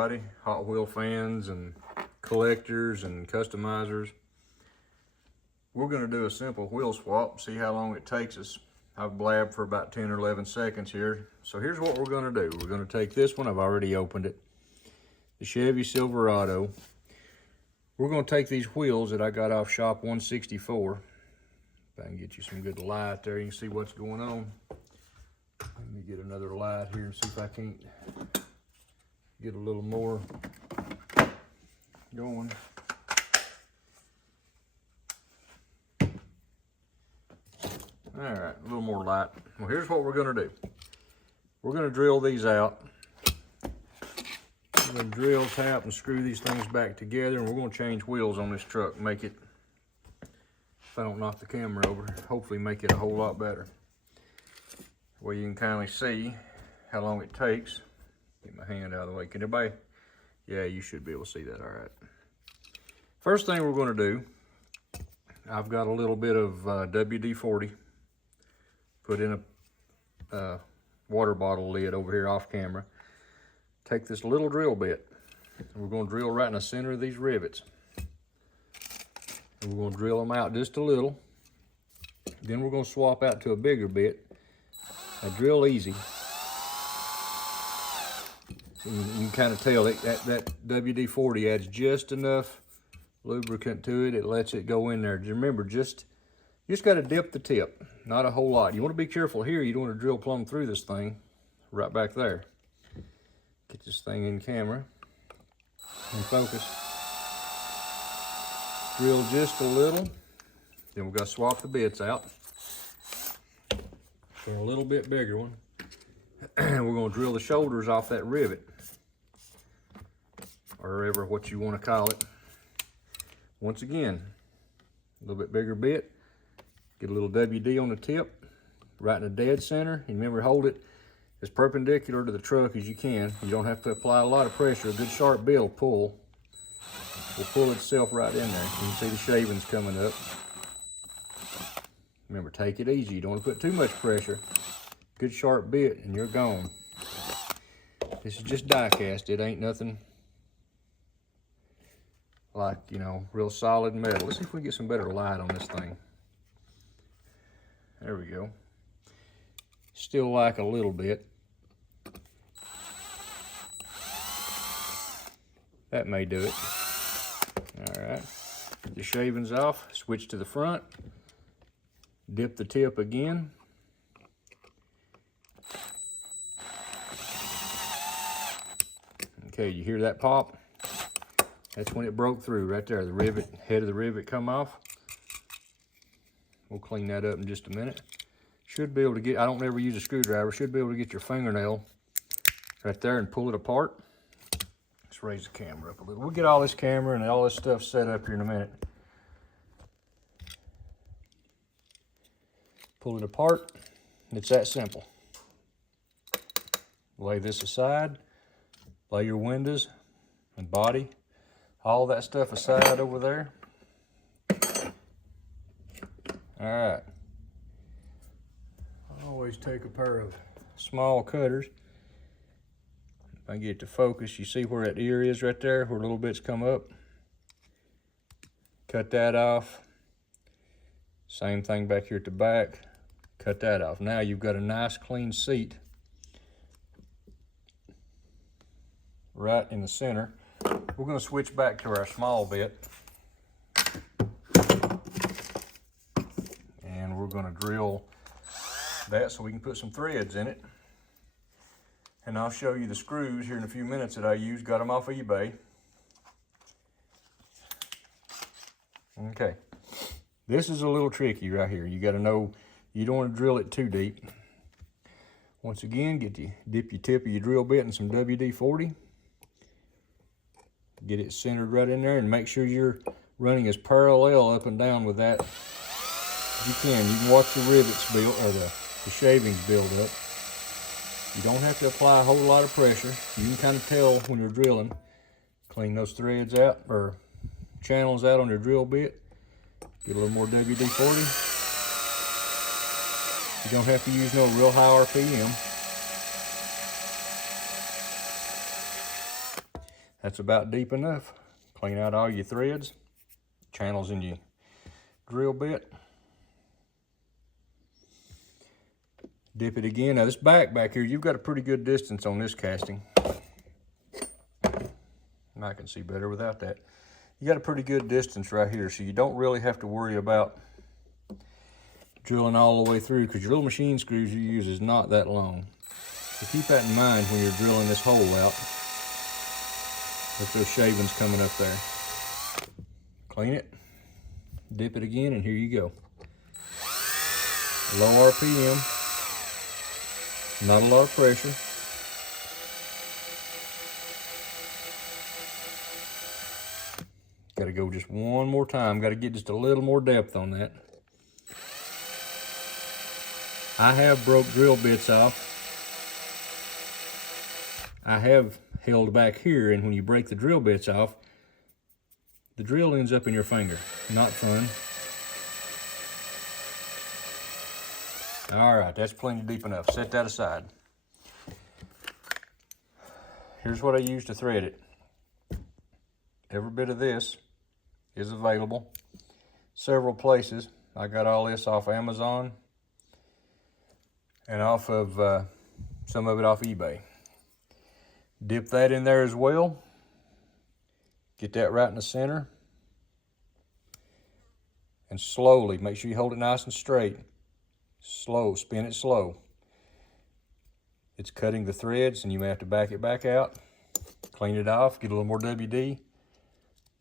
everybody, Hot Wheel fans and collectors and customizers. We're going to do a simple wheel swap, see how long it takes us. I've blabbed for about 10 or 11 seconds here. So here's what we're going to do. We're going to take this one, I've already opened it, the Chevy Silverado. We're going to take these wheels that I got off Shop 164. If I can get you some good light there, you can see what's going on. Let me get another light here and see if I can't get a little more going. All right, a little more light. Well, here's what we're gonna do. We're gonna drill these out. We're gonna drill, tap, and screw these things back together, and we're gonna change wheels on this truck, make it, if I don't knock the camera over, hopefully make it a whole lot better. Well, you can kindly see how long it takes. Get my hand out of the way. Can everybody? Yeah, you should be able to see that, all right. First thing we're gonna do, I've got a little bit of WD-40 put in a water bottle lid over here off camera. Take this little drill bit, and we're gonna drill right in the center of these rivets. And we're gonna drill them out just a little. Then we're gonna swap out to a bigger bit. Now drill easy. You can kind of tell that WD-40 adds just enough lubricant to it. It lets it go in there. Remember, just got to dip the tip, not a whole lot. You want to be careful here. You don't want to drill plumb through this thing right back there. Get this thing in camera and focus. Drill just a little. Then we've got to swap the bits out for a little bit bigger one. And we're going to drill the shoulders off that rivet, or ever what you want to call it. Once again, a little bit bigger bit. Get a little WD on the tip, right in the dead center. And remember, hold it as perpendicular to the truck as you can. You don't have to apply a lot of pressure. A good sharp bill pull will pull itself right in there. You can see the shavings coming up. Remember, take it easy. You don't want to put too much pressure. Good sharp bit and you're gone. This is just die cast. It ain't nothing like, you know, real solid metal. Let's see if we can get some better light on this thing. There we go. Still like a little bit. That may do it. All right. Get the shavings off. Switch to the front. Dip the tip again. Okay, you hear that pop? That's when it broke through right there. The rivet, head of the rivet come off. We'll clean that up in just a minute. Should be able to get, I don't ever use a screwdriver, should be able to get your fingernail right there and pull it apart. Let's raise the camera up a little. We'll get all this camera and all this stuff set up here in a minute. Pull it apart. It's that simple. Lay this aside. Lay your windows and body, all that stuff aside over there. All right. I always take a pair of small cutters. If I get to focus, you see where that ear is right there, where little bits come up. Cut that off. Same thing back here at the back. Cut that off. Now you've got a nice clean seat right in the center. We're going to switch back to our small bit. And we're going to drill that so we can put some threads in it. And I'll show you the screws here in a few minutes that I used. Got them off of eBay. Okay. This is a little tricky right here. You got to know you don't want to drill it too deep. Once again, dip your tip of your drill bit in some WD-40. Get it centered right in there and make sure you're running as parallel up and down with that as you can. You can watch the rivets build, or the shavings build up. You don't have to apply a whole lot of pressure. You can kind of tell when you're drilling. Clean those threads out, or channels out on your drill bit. Get a little more WD-40. You don't have to use no real high RPM. That's about deep enough. Clean out all your threads, channels in your drill bit. Dip it again. Now this back here, you've got a pretty good distance on this casting. I can see better without that. You got a pretty good distance right here, so you don't really have to worry about drilling all the way through, because your little machine screws you use is not that long. So keep that in mind when you're drilling this hole out. With those shavings coming up there. Clean it, dip it again, and here you go. Low RPM, not a lot of pressure. Got to go just one more time. Got to get just a little more depth on that. I have broke drill bits off. I have held back here, and when you break the drill bits off, the drill ends up in your finger. Not fun. All right, that's plenty deep enough. Set that aside. Here's what I use to thread it. Every bit of this is available several places. I got all this off Amazon and off of some of it off eBay. Dip that in there as well. Get that right in the center. And slowly, make sure you hold it nice and straight. Slow, spin it slow. It's cutting the threads, and you may have to back it back out. Clean it off, get a little more WD.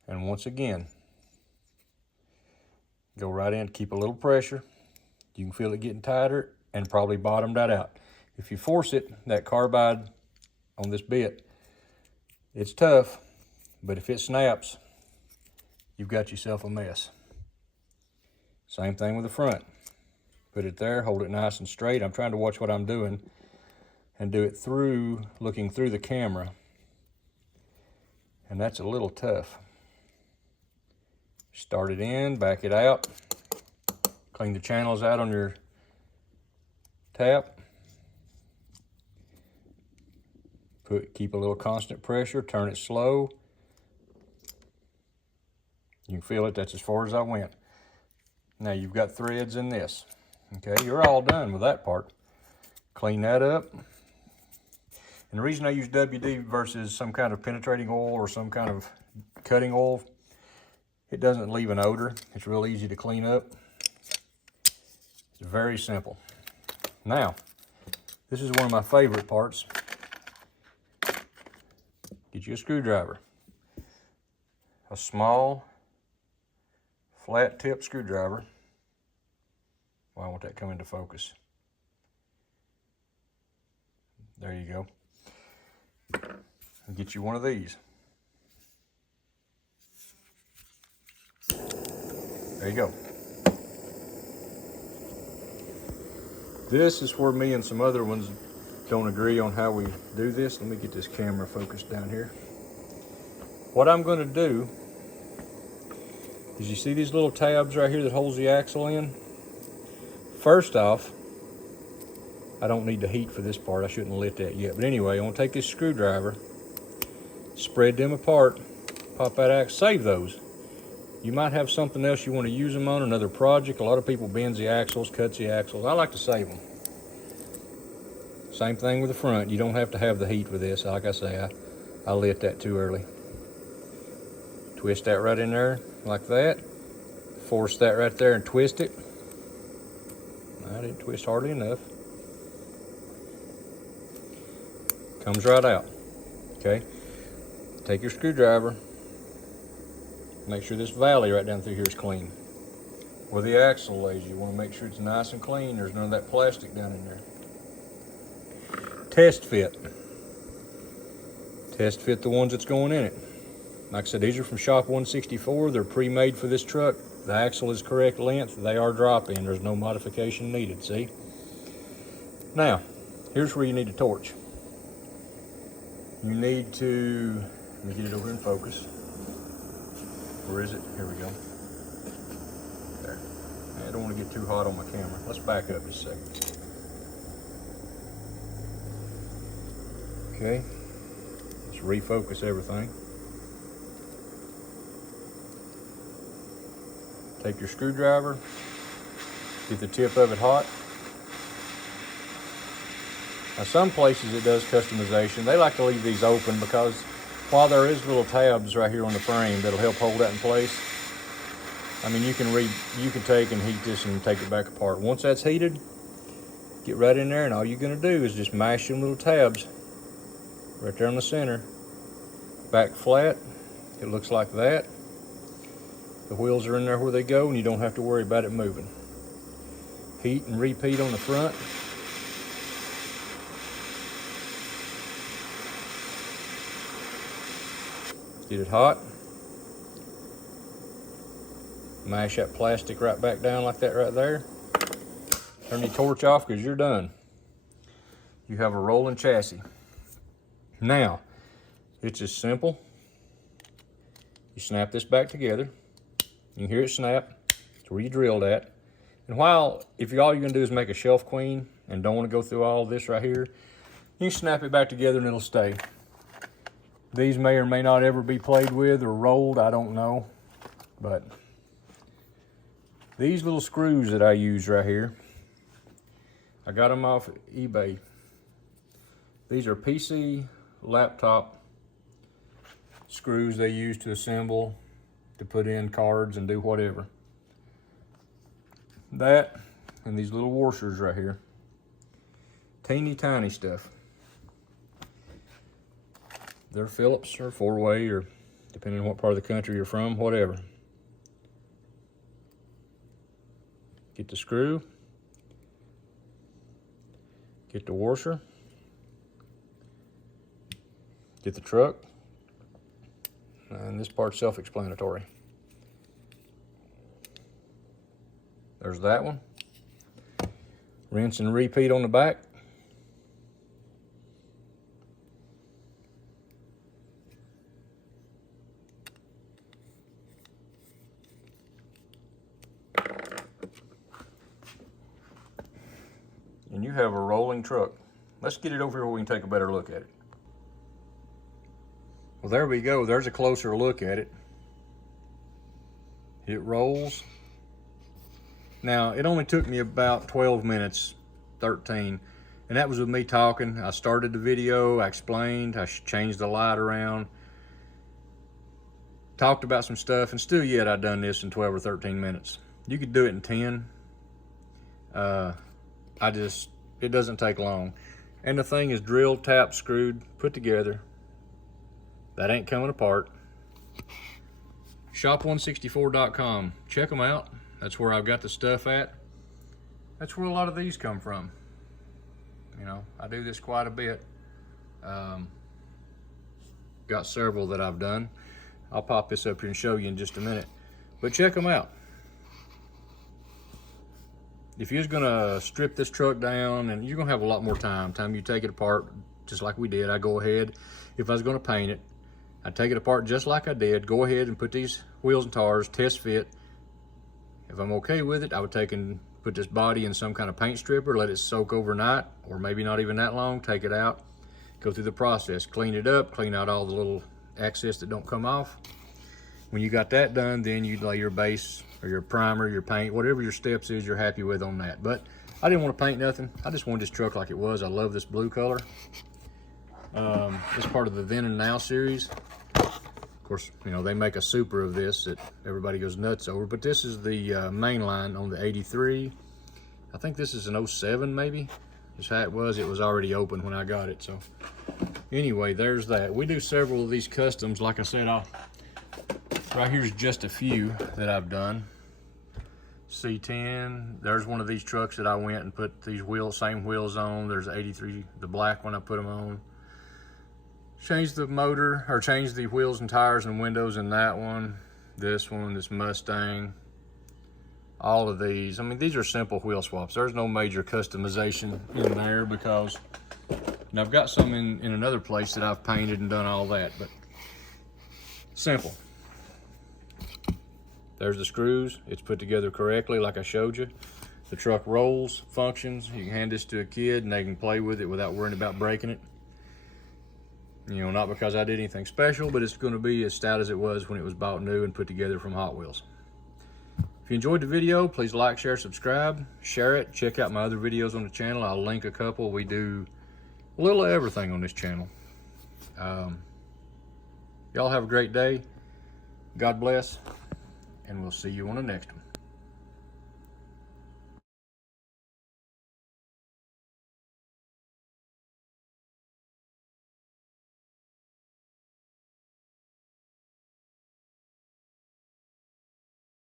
And once again, go right in, keep a little pressure. You can feel it getting tighter and probably bottom that out. If you force it, that carbide on this bit, it's tough, but if it snaps, you've got yourself a mess. Same thing with the front. Put it there, hold it nice and straight. I'm trying to watch what I'm doing and do it through, looking through the camera. And that's a little tough. Start it in, back it out. Clean the channels out on your tap. Keep a little constant pressure, turn it slow. You can feel it, that's as far as I went. Now you've got threads in this. Okay, you're all done with that part. Clean that up. And the reason I use WD versus some kind of penetrating oil or some kind of cutting oil, it doesn't leave an odor. It's real easy to clean up. It's very simple. Now, this is one of my favorite parts. Get you a screwdriver. A small, flat tip screwdriver. Well, I want that to come into focus. There you go. And get you one of these. There you go. This is where me and some other ones don't agree on how we do this. Let me get this camera focused down here. What I'm going to do is, you see these little tabs right here that holds the axle in? First off, I don't need the heat for this part. I shouldn't have lit that yet. But anyway, I want to take this screwdriver, spread them apart, pop that axle, save those. You might have something else you want to use them on, another project. A lot of people bends the axles, cuts the axles. I like to save them. Same thing with the front. You don't have to have the heat with this. Like I say, I lit that too early. Twist that right in there like that. Force that right there and twist it. I didn't twist hardly enough. Comes right out. Okay. Take your screwdriver. Make sure this valley right down through here is clean. Where the axle lays, you want to make sure it's nice and clean. There's none of that plastic down in there. Test fit. Test fit the ones that's going in it. Like I said, these are from Shop 164. They're pre-made for this truck. The axle is correct length. They are drop-in. There's no modification needed, see? Now, here's where you need a torch. You need to, let me get it over in focus. Where is it? Here we go. There. I don't want to get too hot on my camera. Let's back up just a second. Okay. Let's refocus everything. Take your screwdriver, get the tip of it hot. Now some places it does customization. They like to leave these open because while there is little tabs right here on the frame that'll help hold that in place, I mean, you can take and heat this and take it back apart. Once that's heated, get right in there, and all you're gonna do is just mash them little tabs right there in the center. Back flat, it looks like that. The wheels are in there where they go, and you don't have to worry about it moving. Heat and repeat on the front. Get it hot. Mash that plastic right back down like that right there. Turn your torch off because you're done. You have a rolling chassis. Now, it's as simple. You snap this back together. You can hear it snap. It's where you drilled at. And while, if all you're gonna do is make a shelf queen and don't wanna go through all this right here, you can snap it back together and it'll stay. These may or may not ever be played with or rolled, I don't know. But these little screws that I use right here, I got them off eBay. These are PC laptop screws they use to assemble, to put in cards and do whatever. That and these little washers right here. Teeny tiny stuff. They're Phillips or 4-way, or depending on what part of the country you're from, whatever. Get the screw. Get the washer. Get the truck. And this part's self-explanatory. There's that one. Rinse and repeat on the back. And you have a rolling truck. Let's get it over here where we can take a better look at it. Well, there we go. There's a closer look at it. It rolls. Now, it only took me about 12 minutes, 13, and that was with me talking. I started the video, I explained, I changed the light around, talked about some stuff, and still yet I've done this in 12 or 13 minutes. You could do it in 10. It doesn't take long. And the thing is drilled, tapped, screwed, put together. That ain't coming apart. Shop164.com. Check them out. That's where I've got the stuff at. That's where a lot of these come from. You know, I do this quite a bit. Got several that I've done. I'll pop this up here and show you in just a minute. But check them out. If you're gonna strip this truck down, and you're gonna have a lot more time you take it apart, just like we did, I go ahead, if I was gonna paint it, I'd take it apart just like I did, go ahead and put these wheels and tires, test fit. If I'm okay with it, I would take and put this body in some kind of paint stripper, let it soak overnight, or maybe not even that long, take it out, go through the process, clean it up, clean out all the little excess that don't come off. When you got that done, then you lay your base or your primer, your paint, whatever your steps is you're happy with on that. But I didn't want to paint nothing. I just wanted this truck like it was. I love this blue color. It's part of the Then and Now series. Of course, you know, they make a super of this that everybody goes nuts over, but this is the main line on the 83. I think this is an 07 maybe. That's how it was. It was already open when I got it. So anyway, there's that. We do several of these customs. Like I said, right here's just a few that I've done. C10, there's one of these trucks that I went and put these same wheels on. There's 83, the black one, I put them on. Changed the motor, or changed the wheels and tires and windows in that one. This one, this Mustang. All of these. I mean, these are simple wheel swaps. There's no major customization in there because, and I've got some in another place that I've painted and done all that, but simple. There's the screws. It's put together correctly like I showed you. The truck rolls, functions. You can hand this to a kid and they can play with it without worrying about breaking it. You know, not because I did anything special, but it's going to be as stout as it was when it was bought new and put together from Hot Wheels. If If you enjoyed the video, please like, share, subscribe, share it. Check out my other videos on the channel. I'll link a couple. We do a little of everything on this channel. Y'all have a great day. God bless, and we'll see you on the next one.